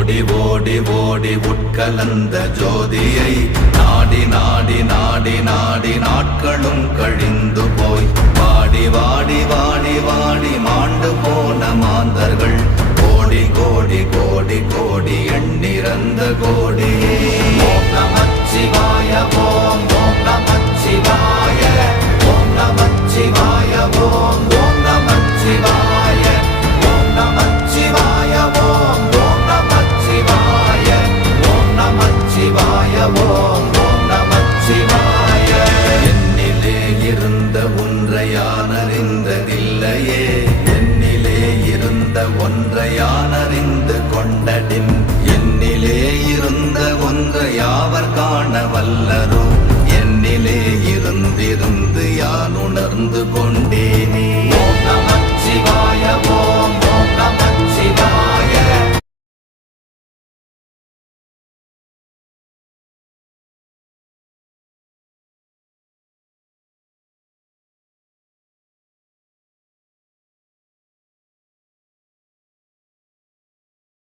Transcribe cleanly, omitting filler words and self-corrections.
ஓடி ஓடி ஓடி உட்கலந்த ஜோதியை நாடி நாடி நாடி நாடி நாட்களும் கழிந்து போய் வாடி வாடி வாடி வாடி மாண்டு போன மாந்தர்கள் கோடி கோடி கோடி கோடி எண்ணிறந்த கோடி